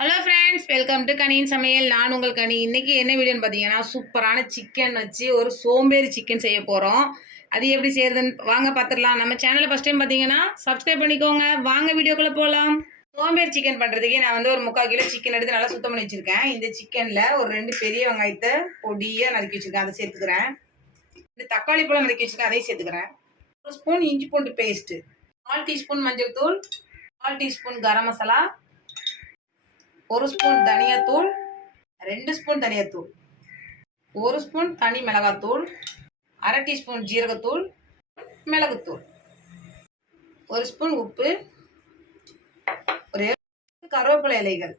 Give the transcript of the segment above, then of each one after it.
Hello friends welcome to கனியின் சமையல் நான் உங்கள் கனி. இன்றைக்கி என்ன வீடியோன்னு பார்த்தீங்கன்னா சூப்பரான சிக்கன் வச்சு ஒரு சோம்பேறி சிக்கன் செய்ய போகிறோம் அது எப்படி செய்யறதுன்னு வாங்க பார்த்துடலாம் நம்ம சேனலை ஃபஸ்ட் டைம் பார்த்தீங்கன்னா சப்ஸ்கிரைப் பண்ணிக்கோங்க. வாங்க வீடியோக்குள்ளே போகலாம் சோம்பேறி சிக்கன் பண்ணுறதுக்கே நான் வந்து ஒரு முக்கால் கிலோ சிக்கன் எடுத்து நல்லா சுத்தம் பண்ணி வச்சுருக்கேன். இந்த சிக்கனில் ஒரு ரெண்டு பெரிய வெங்காயத்தை பொடியாக நறுக்கி வச்சுருக்கேன். அதை சேர்த்துக்கிறேன். இந்த தக்காளி பழம் நறுக்கி வச்சுருக்கேன். அதையும் சேர்த்துக்கிறேன். ஒரு ஸ்பூன் இஞ்சி பூண்டு பேஸ்ட்டு கால் டீஸ்பூன் மஞ்சள் தூள் கால் டீஸ்பூன் கரம் மசாலா ஒரு ஸ்பூன் தனியாத்தூள் ரெண்டு ஸ்பூன் தனியாத்தூள் ஒரு ஸ்பூன் தனி மிளகாத்தூள் அரை டீஸ்பூன் ஜீரகத்தூள் மிளகுத்தூள். ஒரு ஸ்பூன் உப்பு ஒரே கருவேப்பிலை இலைகள்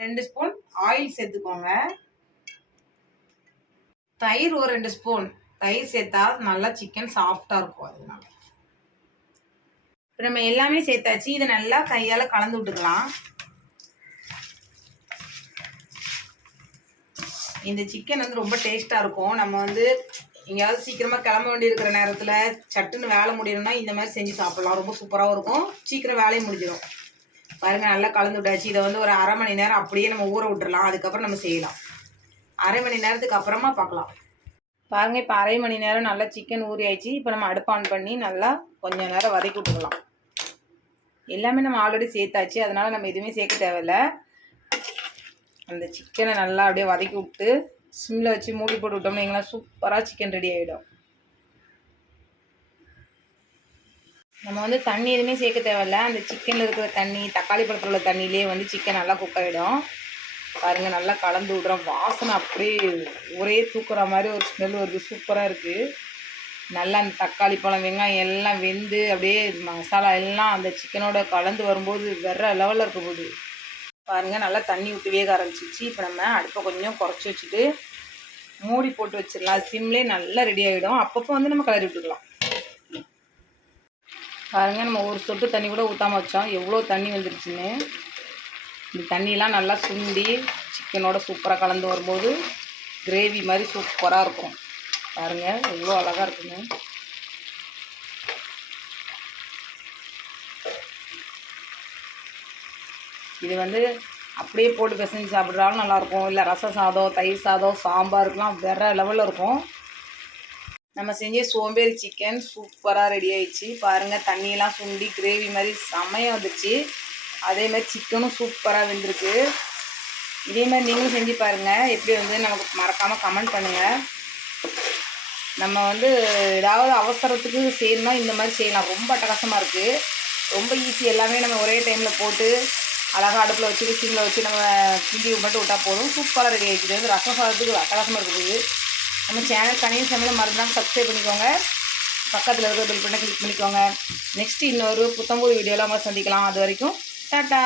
ரெண்டு ஸ்பூன் ஆயில் சேர்த்துக்கோங்க. தயிர் ஒரு ரெண்டு ஸ்பூன். தயிர் சேர்த்தா நல்லா சிக்கன் சாஃப்டாக இருக்கும் அதனால. இப்போ நம்ம எல்லாமே சேர்த்தாச்சு. இதை நல்லா கையால் கலந்து விட்டுக்கலாம். இந்த சிக்கன் வந்து ரொம்ப டேஸ்ட்டாக இருக்கும். நம்ம வந்து எங்கேயாவது சீக்கிரமாக கிளம்ப வேண்டி இருக்கிற நேரத்தில் சட்டுன்னு வேலை முடியணும்னா இந்த மாதிரி செஞ்சு சாப்பிட்லாம். ரொம்ப சூப்பராகவும் இருக்கும். சீக்கிரம் வேலையும் முடிஞ்சிடும். பாருங்கள் நல்லா கலந்து விட்டாச்சு. இதை வந்து ஒரு அரை மணி நேரம் அப்படியே நம்ம ஊற விட்டுறலாம். அதுக்கப்புறம் நம்ம செய்யலாம். அரை மணி நேரத்துக்கு அப்புறமா பார்க்கலாம். பாருங்கள் இப்போ அரை மணி நேரம் நல்லா சிக்கன் ஊறி ஆயிடுச்சு இப்போ நம்ம அடுப்பு ஆன் பண்ணி நல்லா கொஞ்சம் நேரம் வதக்கி விட்டுக்கலாம். எல்லாமே நம்ம ஆல்ரெடி சேர்த்தாச்சு. அதனால் நம்ம எதுவுமே சேர்க்க தேவையில்ல. அந்த சிக்கனை நல்லா அப்படியே வதக்கி விட்டு சிம்மில் வச்சு மூடி போட்டு விட்டோம்னா எங்கன்னா சூப்பராக சிக்கன் ரெடி ஆகிடும் நம்ம வந்து தண்ணி எதுவுமே சேர்க்க தேவையில்ல. அந்த சிக்கனில் இருக்கிற தண்ணி தக்காளி பழத்தில் உள்ள தண்ணியிலே வந்து சிக்கன் நல்லா குக் ஆகிடும் பாருங்கள் நல்லா கலந்து விட்றோம் வாசனை அப்படியே ஒரே தூக்குற மாதிரி ஒரு ஸ்மெல் வருது. சூப்பராக இருக்குது நல்லா அந்த தக்காளி பழம் வெங்காயம் எல்லாம் வெந்து அப்படியே மசாலா எல்லாம் அந்த சிக்கனோட கலந்து வரும்போது வெற லெவலில் இருக்க போகுது பாருங்கள் நல்லா தண்ணி விட்டு வேக ஆரம்பிச்சிச்சு இப்போ நம்ம அடுப்பை கொஞ்சம் குறைச்சி வச்சுட்டு மூடி போட்டு வச்சிடலாம். சிம்லே நல்லா ரெடி ஆகிடும் அப்பப்போ வந்து நம்ம கிளறி விட்டுக்கலாம். பாருங்கள் நம்ம ஒரு சொட்டு தண்ணி கூட ஊற்றாம வச்சோம். எவ்வளோ தண்ணி வந்துருச்சுன்னு. இந்த தண்ணியெலாம் நல்லா சுண்டி சிக்கனோட சூப்பராக கலந்து வரும்போது கிரேவி மாதிரி சூப்பராக இருக்கும். பாருங்கள் எவ்வளோ அழகாக இருக்குங்க இது வந்து அப்படியே போட்டு பிசைஞ்சு சாப்பிட்றாலும் நல்லாயிருக்கும். இல்லை ரச சாதம் தயிர் சாதம் சாம்பாருக்கெலாம் வேற லெவலில் இருக்கும். நம்ம செஞ்ச சோம்பேறி சிக்கன் சூப்பராக ரெடி ஆயிடுச்சு. பாருங்கள் தண்ணியெல்லாம் சுண்டி கிரேவி மாதிரி செமையாக வந்துச்சு. அதே மாதிரி சிக்கனும் சூப்பராக வெந்திருக்கு. இதே மாதிரி நீங்களும் செஞ்சு பாருங்கள் எப்படி வந்து நமக்கு மறக்காமல் கமெண்ட் பண்ணுங்கள் நம்ம வந்து ஏதாவது அவசரத்துக்கு செய்யணும்னா இந்த மாதிரி செய்யலாம். ரொம்ப அட்டகாசமாக இருக்குது ரொம்ப ஈஸி எல்லாமே நம்ம ஒரே டைமில் போட்டு அழகாக அடுப்பில் வச்சு சிம்மில் வச்சு நம்ம கிண்டி மட்டும் விட்டால் போதும். சூப்பராக ரெடி ஆகிடுச்சு வந்து ரசம் சாதத்துக்கு அட்டகாசமாக இருக்க போகுது. நம்ம சேனல் கணினி சமையல் மறந்துடாமல் சப்ஸ்கிரைப் பண்ணிக்கோங்க. பக்கத்தில் இருக்கிற பில் பண்ண கிளிக் பண்ணிக்கோங்க. நெக்ஸ்ட் இன்னொரு புத்தம்பூர் வீடியோவில் நம்ம சந்திக்கலாம். அது வரைக்கும் டாட்டா!